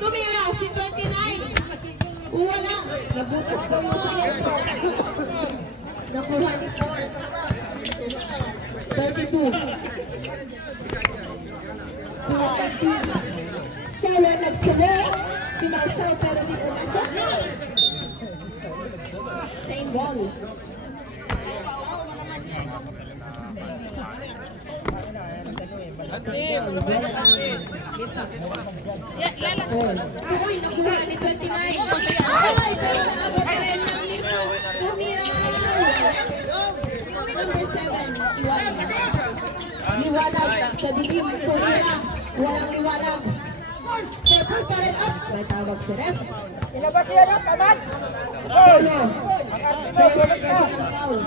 Tumira si 29. Wala. Nabutas na mo sa ito. Nakuha ni 32. Sala nagsala. Si Marcel pero di pumasok. Same ball. Uy, nakuha ni 29. Ay, pero naabot na rin lang nito. Tumira. Number 7. Liwanag sa dilim. Tumira. Walang liwanag. Purple pa rin up. May tawag si Ref. Ilabas yan ang kamad. Solo. First personal foul.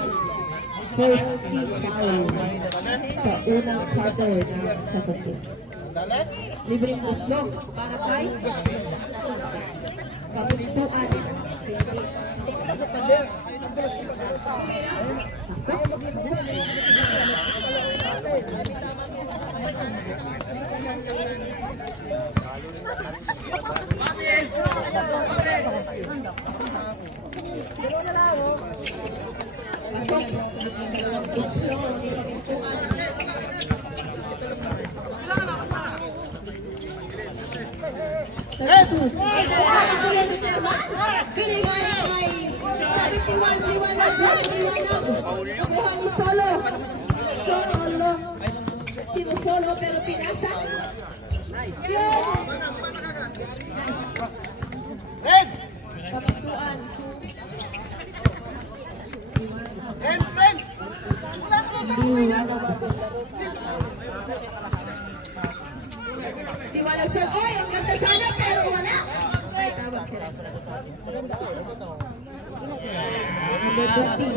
First team foul. Sa unang quarter sa pagkit. Libreng gusto para kay kapituan. Sa pader. Binigay kay 71, liwanag, nakuha ni Solo. Solo pero pinasa. Yun! Kapituan. Liwanag sir. Oy, ang ganda sana pero wala. Ay, tawag sila. Number 20.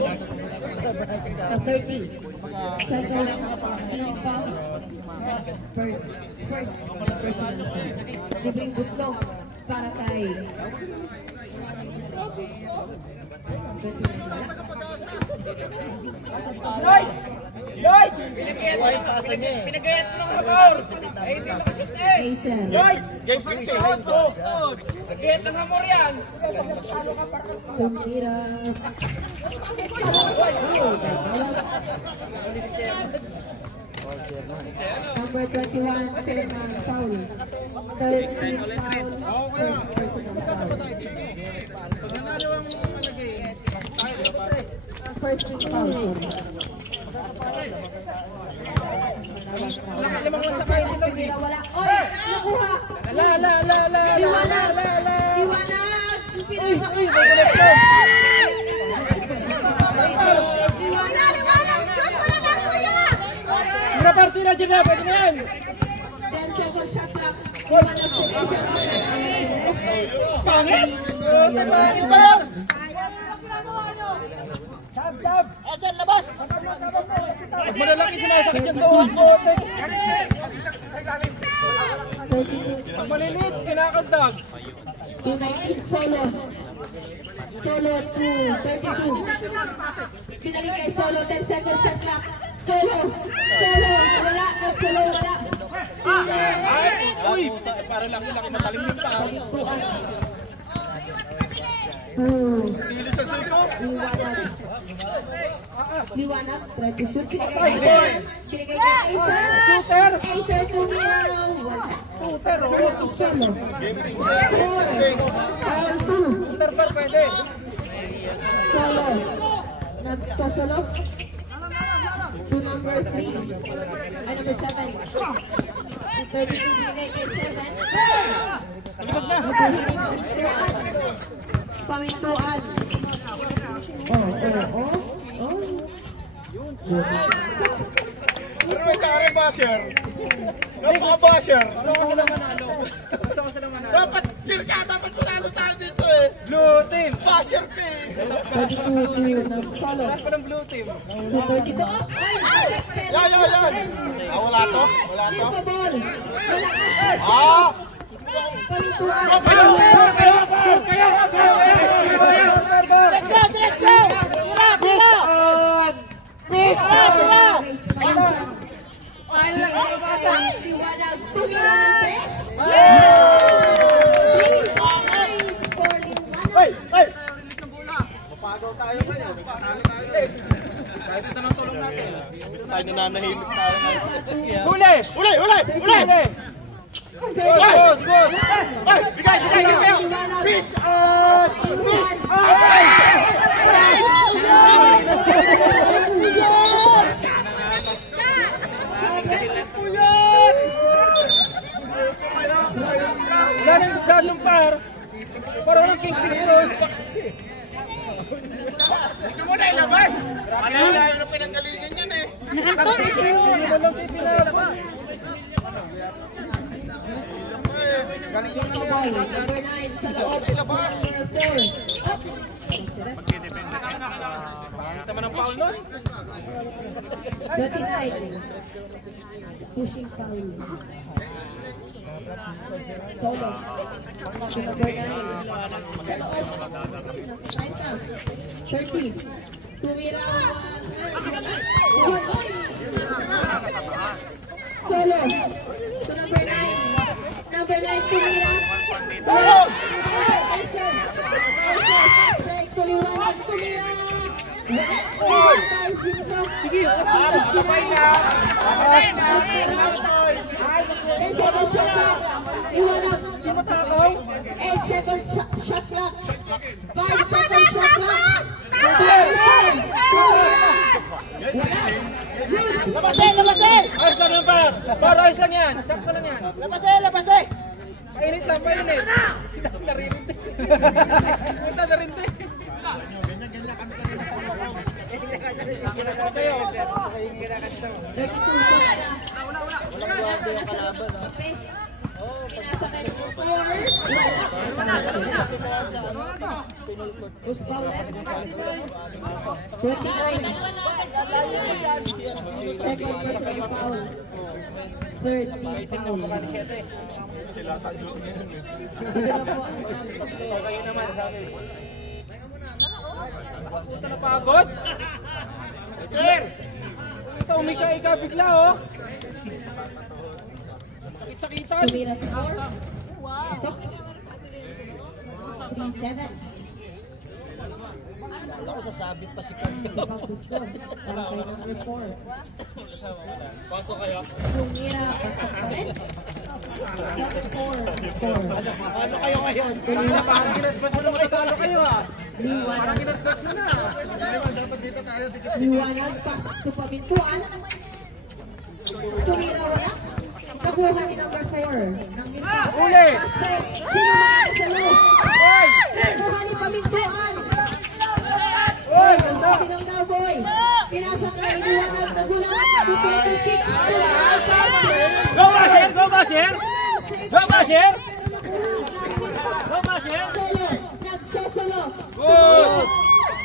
30. Second team foul. First personal foul. Libreng gusto para kay 29 wala. Yoy! Pinagayat ng hamor! Ay, hindi nakashoot eh! Acer. Game fix eh! Nagayat ng hamor yan! Tumira. Number 21, Fairman foul. 13 foul. First personal foul. First team foul. Wala. Oy, nakuha. Liwanag. Pinasa ko. Liwanag. Shot pala na kuya. Mura partida dyan na. Pwede na yan. 10 second shot clock. Liwanag sa isa. Pangit. Sab. Asan labas? Mas malalaki sinasakit yung tawag ko. Mas malilit, kinakagdag. 219 Solo. Solo 232. Pinalik kay Solo, 10 second shot clock. Solo. Wala. Solo, wala. Uy, para lang laki matalim yung tao. Liwanag, try to shoot. Sinigay kay Acer. Acer tumira. Wala. Solo. Shooter pa pwede. Solo. Nagsasolo. To number 3. Ay, number 7. 32 binigay kay 7. Pamintuan. Ano ba sa akin, Basher? Napaka-Basher. Dapat, sir ka, dapat panalo tayo dito eh. Blue team. Basher ka eh. 32 ng Solo. Lahat pa ng blue team. 32. Yan. Wala to? Wala ka. Ah! pamintuan. Liwanag, tumira ng press. 3 points for Liwanag. Gusto tayo nananahimik tayo. Huli! Uli! Uli! Uli! Good! Good! Ay! Bigay! Bigay! Bigay! Fish on! Fish on! Wala na yung dadong par. Parang walang king pinitol. Hindi mo na ilabas! Manala yun ang pinanggalingan yan eh! Walang pipinala. Ball, number 9 sa loob. Number 4. Up. Pangit naman ang foul nun. 39. Pushing foul. Solo. To number 9. Sa loob. Time count. 30. Tumira. Solo. To number 9. Number 9, tumira. Elson. Strike to Liwanag. Tumira. Wala. Sige. 10 seconds shot clock. Liwanag. 8 seconds shot clock. 5 seconds shot clock. Wala. Labasin! Labasin! Ayos lang yan par. Par, ayos lang yan. Sakto lang yan. Labasin! Labasin! Painit lang, painit. Sila narindi. Punta narindi. Second personal foul. Third team foul. Dito na po ang Punta na pagod. Sir! Ito, umika-ika bigla oh. Sakit-sakitan. tumira sa score. Pasok. 3-7. Alam ko sasabit pa si Cardo. Number 4. Pasok kayo. Tumira, pasok pa rin. Score. Ano kayo ngayon? Parang ginadbas na naman talo kayo ah. Parang Liwanag. ginadbas na na. Liwanag, pass to pamintuan. Tumira, wala. Nakuha ni number 4. Nang minta. Uli! Sino naman sa loob? Hoy! Nakuha ni pamintuan. Hoy! Sinong daw, boy? Pinasa ka, Liwanag, nagulang. 226. Tumira, pass. Go Basher! Go Basher! Go Basher! Go Basher! Solo. Nagsosolo. Good!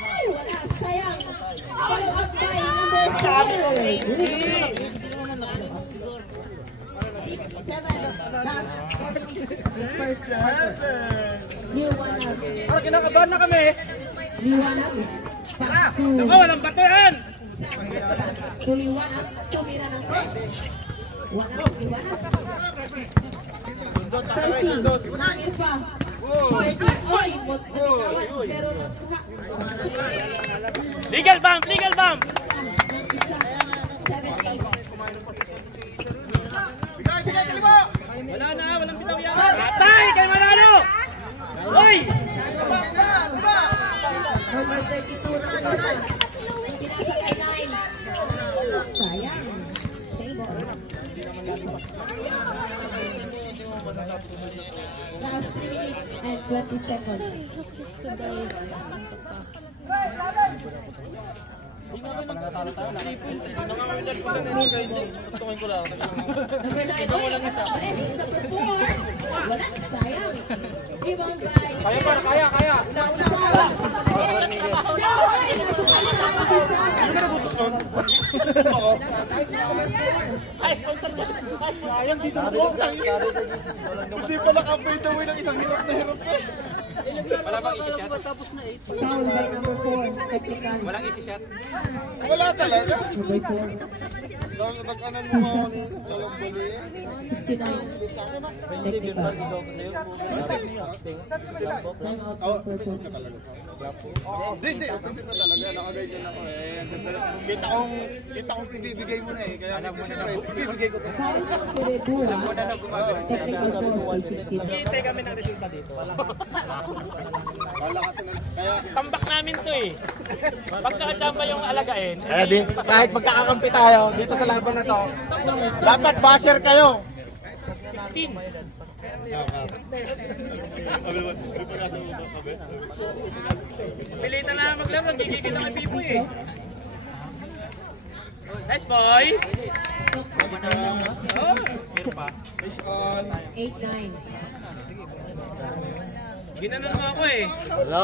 Ay, wala. Sayang. Follow up by number 4. 6-7. That's first quarter. Liwanag. Parang kinakabahan na kami. Liwanag. Pass to. Naku, walang bato yan! To Liwanag. Tumira ng press. Liwanag. 30. Nangin pa. 30. Oy! Motigawan. Pero nakuha. Legal bump! Legal bump! Ng isa. 7-8. Wala na! Walang bitaw yan! Atay! Kay Manalo! Hoy! Number 32 na Liwanag. Pinasa kay 9. Sayang. Table. Last 3 minutes and 20 seconds. Tutungin ko lang. Number 9. Press number 4. Wala. Sayang. Rebound by. Kaya par, kaya, kaya! Nausawa. Saway. Nasukal pa lang si Sam. Ano na butos nun? Ako? Number 4. Hindi pa nakapay away ng isang hirap na hirap eh. Foul by number 4, technical. Walang easy shot. Wala talaga. By 4, Nagkanan mo mga lalong bali eh. 69. Technical. Time out Oh, for offensive ka talaga. Hindi, offensive na talaga. Nakaganyan ako eh. Kita kong ibibigay mo na eh. Kaya medyo siyempre, ibibigay ko ito. Foul si Rebua. Technical foul si 16. Hintay kami ng resulta dito. Wala kasi na. Kaya, Tambak namin to eh. Pag nakachamba yung alagain. kaya din, kahit magkakakampi tayo dito sa laban na to, dapat basher kayo. 16. Pilitan na maglaro, gigigil na kay Pipoy eh. Nice boy! Oh! Fish on. 8-9. Ginanon mo ako eh. Wala.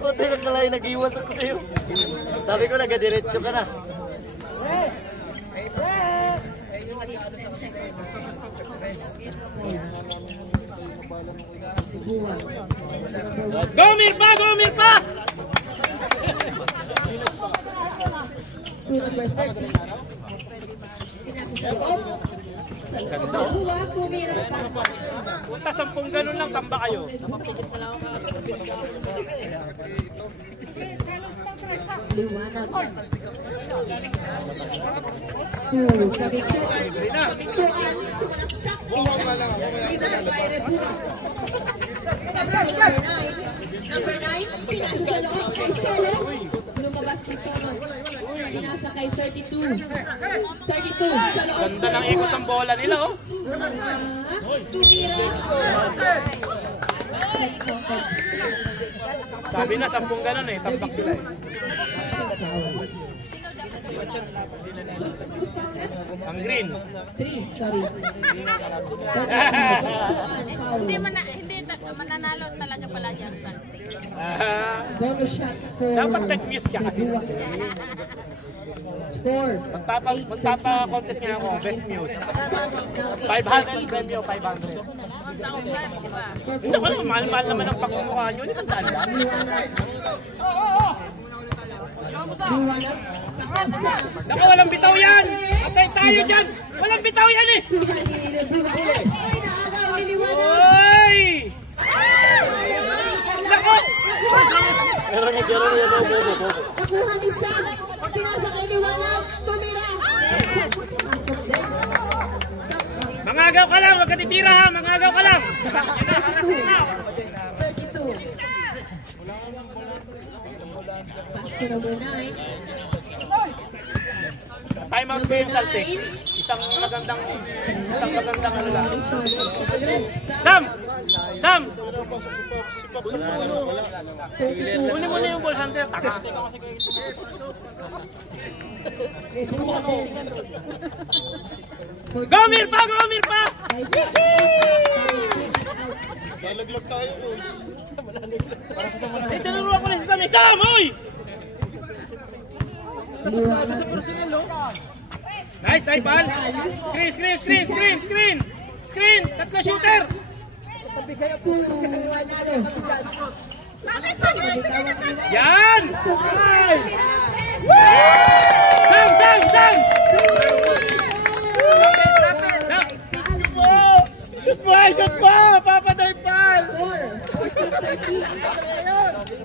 Puti lang nalay, nag-iwas ako sa'yo. Sabi ko, nagadiretso ka na. Rebua. Gomir pa! Gomir pa! To number 30. Pinasa sa loob. Rebua, tumira pa. Punta 10 ganun lang, tamba kayo. Liwanag. 2. Kabigtuan. Kabigtuan. Sumalaksak. Rebound by Rebua. Pass to number 9. Number 9. Pinasa sa loob kay Solo. Lumabas si Solo. Pinasa kay 32. 32. Sa loob. Ganda ng ikot ng bola nila oh. Tumira. Sabi na 10 ganun eh, tambak sila eh. Ang green. 3. Sorry. Hindi mananalo talaga palagi ang Salty. Bonus shot for Dapat nag-miss ka kasi. Score. Magpapa-contest nga ako, best news. 500 premyo, 500. 1,000, di ba? Hindi ko lang, mahal-mahal naman ang pagmumukha nyo. Hindi tandaan lang. Liwanag. Naku, walang bitaw yan! Atay tayo dyan! Walang bitaw yan eh! Ay, naagaw ni Liwanag. Oy! Naku! Meron yung gano'n yan ang bobo. Nakuha ni Sam. Pinasa kay Liwanag. Tumira. Mangagaw ka lang, huwag ka titira ha! Mangagaw ka lang! 32. Pass to number 9. Time out ko yung Saltic. Isang magandang ano lang. Sam! Sam! Kunin mo na yung ball handler, taka. Gomir pa! Gomir pa! Lalaglag tayo. Tinuruan ko na si Sam. Sam! Uy! Nice, nice ball! Screen! Tatlo shooter! Yan! Sam! Shoot mo! Papatay pa!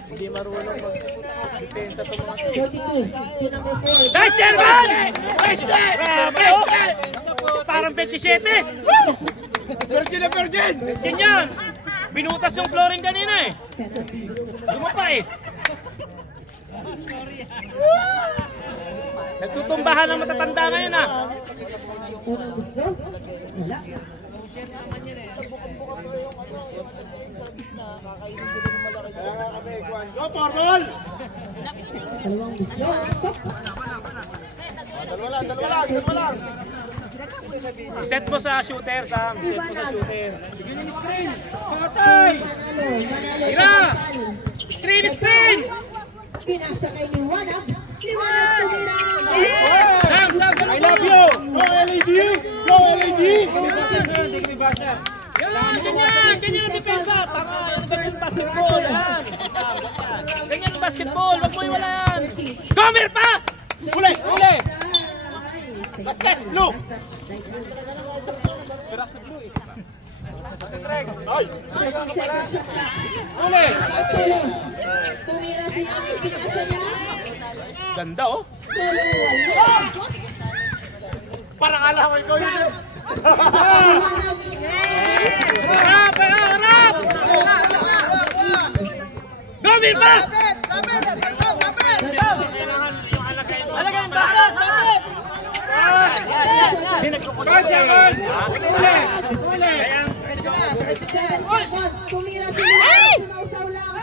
Hindi marunong mag-depensa ito mga Nice German! Nice German! Parang 27! Virgin na virgin! Ganyan! Binutas yung flooring kanina eh! Lumapa eh! Nagtutumbahan ng matatanda ngayon ah! Unang gusto? Wala. Go for roll! Dalawang gusto. Dalawa lang. Set mo sa shooter, Sam. Set mo sa shooter. Patay! Manalo. Tira! Screen! Pinasa kay Liwanag. Liwanag tumira. Sam! I love you! Go LED! Go LED! Yan! Ganyan! Ganyan ang depensa! Tama! Ganyan ang basketball! Yan! Ganyan ang basketball! Wag mo iwalaan! Gomer pa! Uli! Uli! Basket! Blue! Ay! Uli! Tumira si Ami, pinasa niya. Ganda oh! Parang alaway ko yun! Harap! Harap! Gomer pa! Alagay ba? Tumira si Ami, sumausaw lang.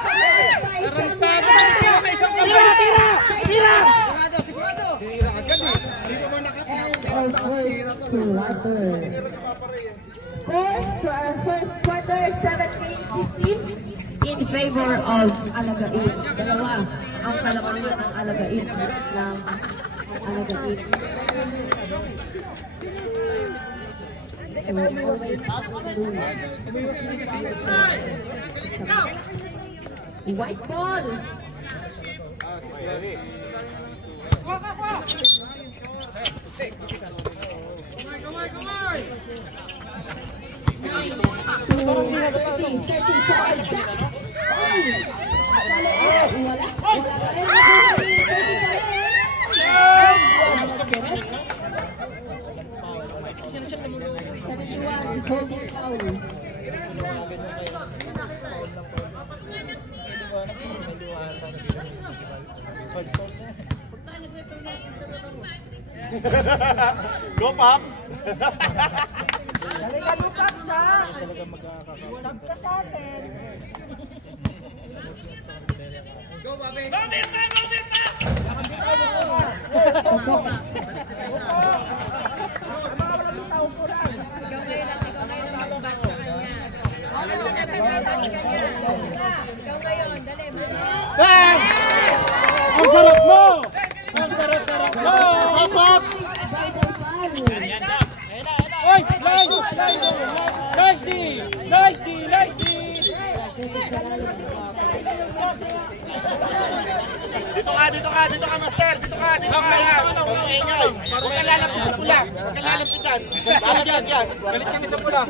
First quarter 17-15 in favor of Alagain. Dalawa ang kalamangan ng Alagain ng Alagain. White ball. Holding foul. Go, Pops! Go, Pops, ha? Sabta sa atin. Go, Babe! Gomer pa! Gomer pa! Ang sarap mo! Ang sarap mo! Oy! Nice D! Nice D! Nice D! Dito ka, Master! Dito ka! Huwag mo ingay! Huwag ka lalapit sa pula! Huwag ka lalapitan! Lalagyan yan! Galit kami sa pula!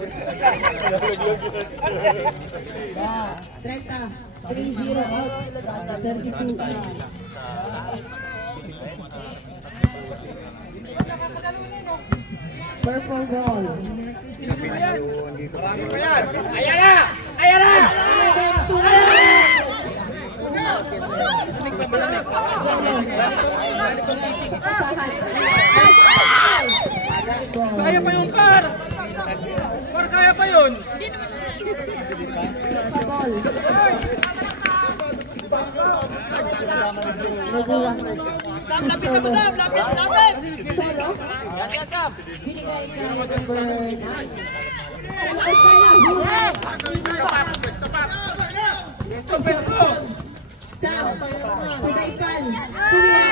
3-0 out, 32 in. Purple ball. Marami pa yan! Ayan na! Ayan na! Kaya pa yung par! Par, kaya pa yun! Sam, lapit na mo, Sam! Lapit! Solo. Binigay kay number 9. Sam, Pagaypan, tumira.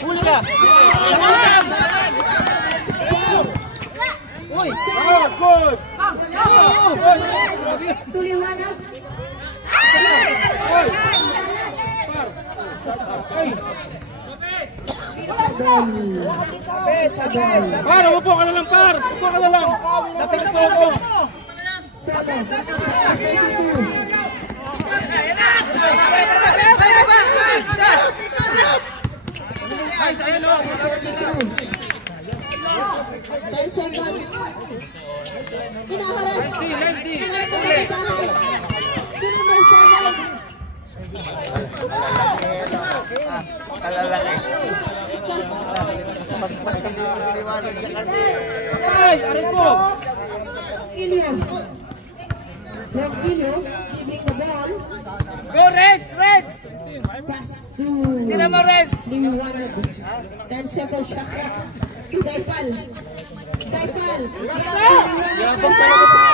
Huli ka! Uy! Oh, good! Tuliwanag. Par, upo ka na lang, par! Upo ka na lang! Lapit po ako! Ayun o! 10 seconds. Pinaharas. Nice D! Number 7. Kalalaki. Ay! Arin po! Iliam. Ronquillo, dribbling the ball. Go, Reds! Reds! Pass to Tira mo, Reds! Liwanag. 10 seconds shot clock. To Daipal. Daipal. Liwanag.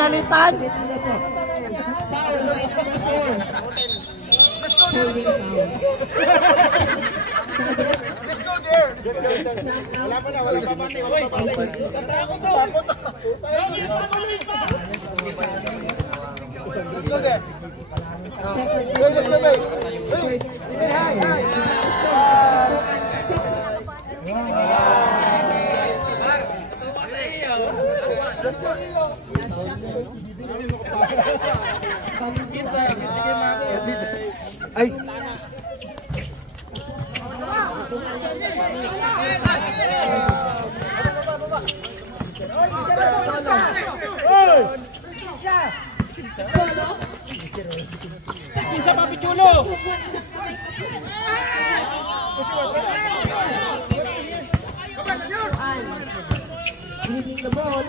pinalitan. Bitaw po. Foul by number 4. Holding foul. Let's go there! Wala pa na, wala pa mati, wala pa mati. Let's go there! Let's go babe! Hi, hi! Ay! Solo. Isa Papi Chulo. Leading the ball.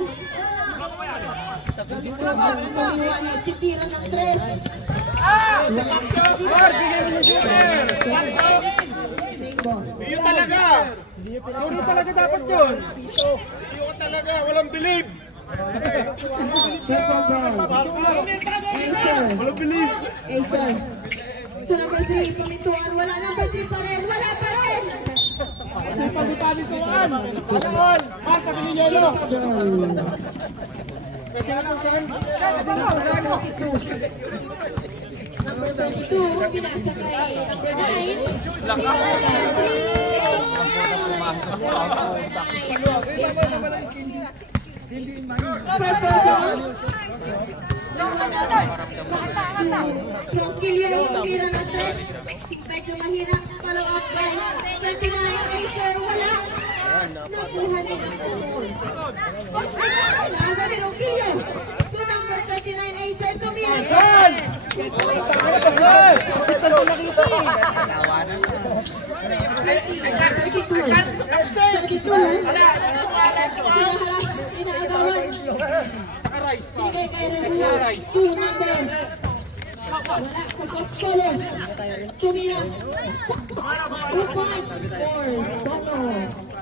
Si tiro ng 3. Iyo talaga! Yun talaga dapat yun. Iyo ka talaga, walang believe! Purple ball. Acer. Walang believe! Acer. To number 3. Pamintuan. Wala number 3 pa rin. Wala pa rin. Pamintuan. Alamon. Mark, kami ni Yolo. Number 32, pinasa kay number 9. Purple ball. From Killian, yung tira ng 3. Medyo mahirap. Follow up by 29. Acer, wala. Nakuha ni number 4. Naaga ni Killian. To number 39, Acer, tumira. Solo. Tumira. 2 points for Solo.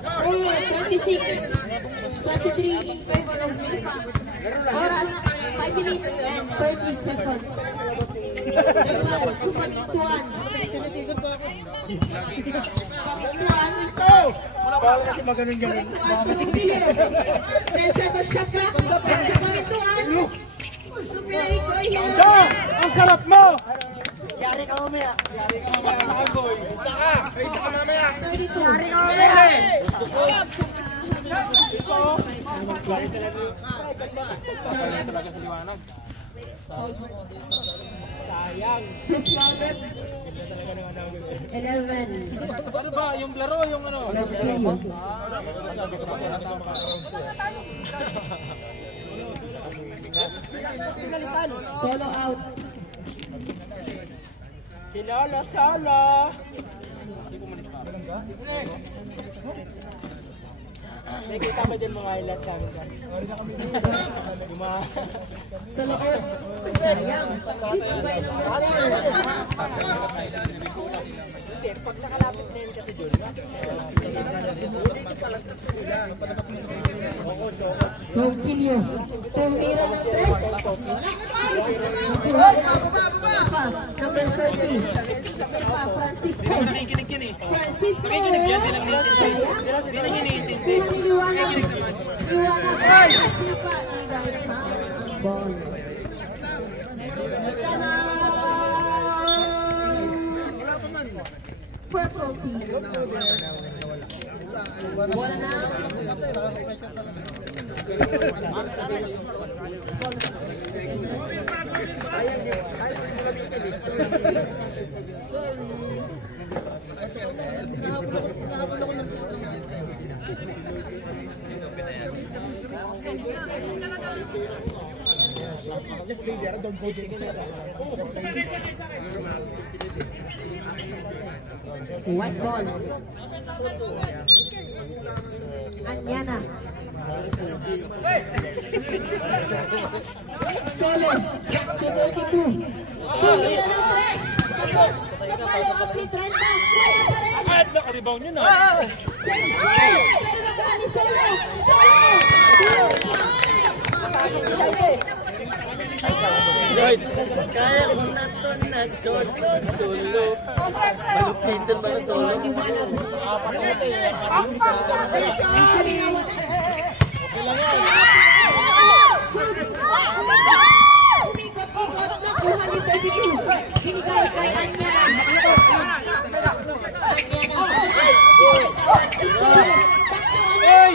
26-23 in favor of Milpa. Oras 5 minutes and 30 seconds. Nepal, Pamintuan. Pamintuan. Kasi maganon-ganon. Pamintuan. 10 seconds shot clock. Pamintuan. Supinaikoy. Ang sarap mo! Yari ka mamaya. Isa ka mamaya! 11. Ano ba? Yung laro, yung ano? Solo out. Solo. Nakikita ba din mga highlight sa amin? Yung mga... Solo out. Sayang. Dito ba yung Hindi, pag nakalapit na yun kasi doon. Ronquillo. Tumira ng 3. Wala. Number 30. Francisco. Nakikinig yan eh. Francisco. Nakikinig yan, hindi lang naiintindi. Hindi lang iniintindi. Liwanag. Liwanag. Sipa. Iday pa. Ball. Tama. Purple team. Bola na. Just stay there, don't go there. White ball. Anyana. Solo. 32. Tumira ng 3. Tapos, napalo ang ni 30. Wala pa rin. At nakarebound yun ah. Ay! Pero nakuha ni Solo. Solo! Lord, kaya ko na to na solo. Malupitan ba na solo? Umikot-ikot na kuha ni 32. Binigay kay Anya. Hey!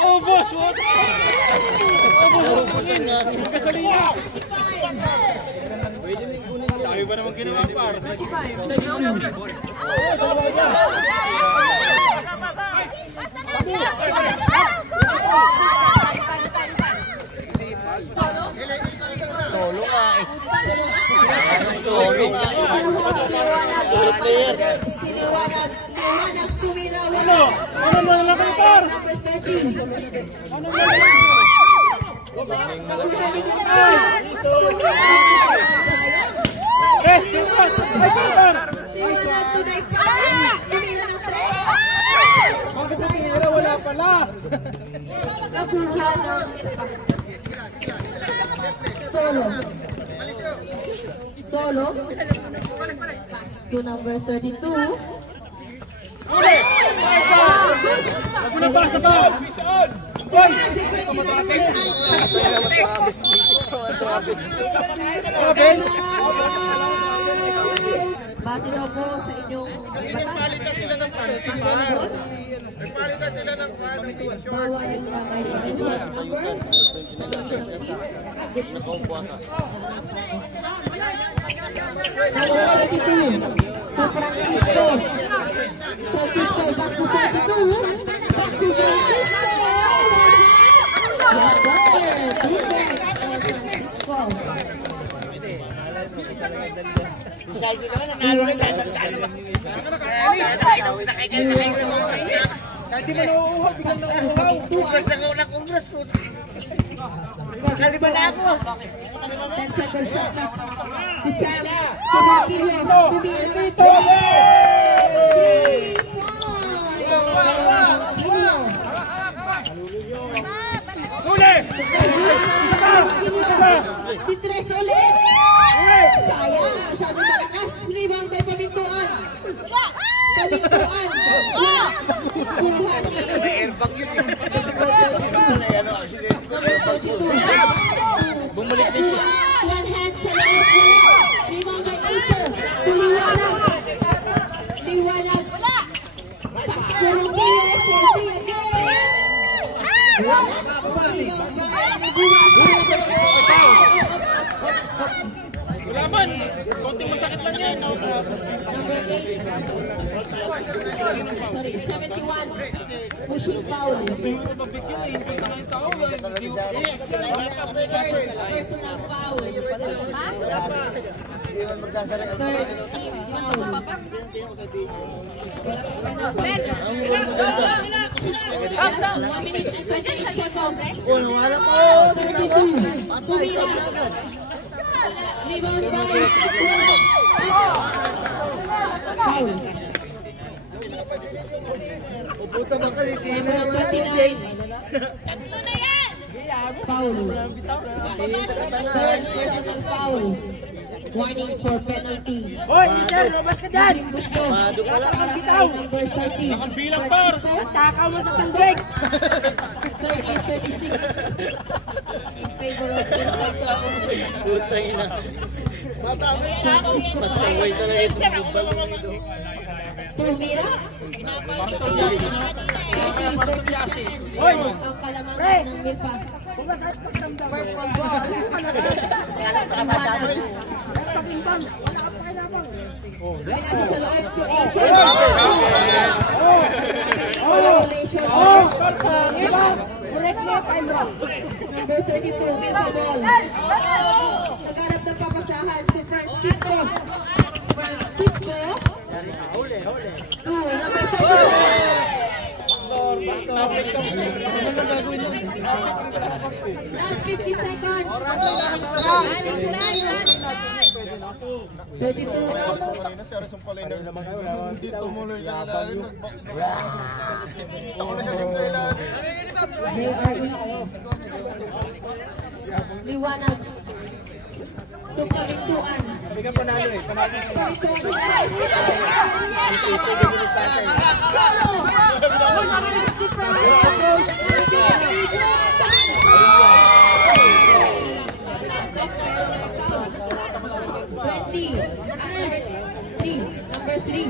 Naubos! What? Naubos na gasolina! Tayo ba naman ginawa par? Solo nga eh. Solo nga eh. Solo player. Liwanag tumira Ano? Ano mo na lang par? number 13. Ano mo na? Nakuha ni Tumira. Eh, pas! Ay, par! Liwanag tunay pa. Tumira ng 3. Bakit sa tinira wala pala? Nakuha ng Solo. Solo. Pass to number 32. Labas na ba? Hoy! Base daw po sa inyong Nagpalitan sila ng principal. Nagpalitan sila ng bawal na may resource number. Number 32 to Francisco. Francisco back to 32. Back to Francisco. Yes, sir. Good point. Francisco. Kahit di mo nauuhaw, biglang nauuhaw. Kaliban na ako. 10 second shot na. To Sam. To Marquillo. To Mirito. 3 points. Huli! Titres ulit. Sayang. Masyadong malakas. Rebound by Pamintuan. Pamintuan. Kuha ni airbag yun. Bumalik din siya. one hand sa loob. Rebound by Acer. Liwanag. Liwanag. Paskuro kayo. 40 again. Rebound by Wala man! Konting masakit lang yan. number 8. Sorry, 71. Pushing foul. Personal foul. Third team foul. Last 1 minute and 28 seconds. 32. Tumira. Rebound by foul. Pupunta ba kasi sino? Number 29. Foul. Third personal foul. Warning for penalty. Hoy, sir, lumabas ka dyan! Gusto. Para kay number 13. Bilang par! Takaw mo sa tubig! 13-36. In favor of Putang ina. Masaway talaga itong bubal nito. Tumira. 30-36. Hoy! Ang kalamangan ng Milpa. Liwanag. Pinasa sa loob to Acer. Violation. Number 32, Milpa ball. Nagharap ng papasahan to Francisco. Francisco. Number 32. Last 50 seconds. 32. Dito muna yung kailangan. Ako na siya yung kailangan. JRE. Liwanag. Ito Kamintuan. Hindi ka panalo eh. Panalo. Kamintuan. Polo! Number 3.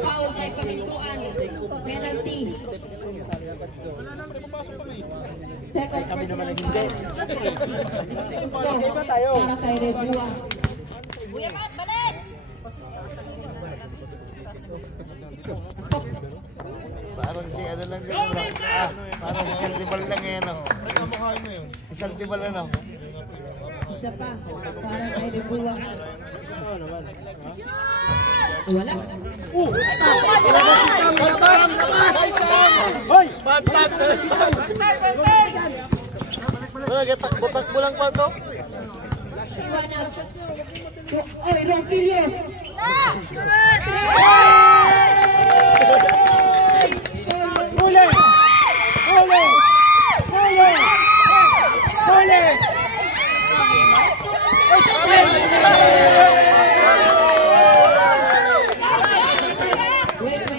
Foul kay Kamintuan. Penalty. Second personal foul. Gusto para kay Rebua. Kuya Kat, balik! Pasok. Parang si ano lang yun. Parang si Santibal lang yan. Santibal ano. Isa pa. Para kay Rebua. Wala. Hoy! Takbo lang pa ito. Liwanag. Oy, Ronquillo. Huli! Huli! Huli! Huli! Wait.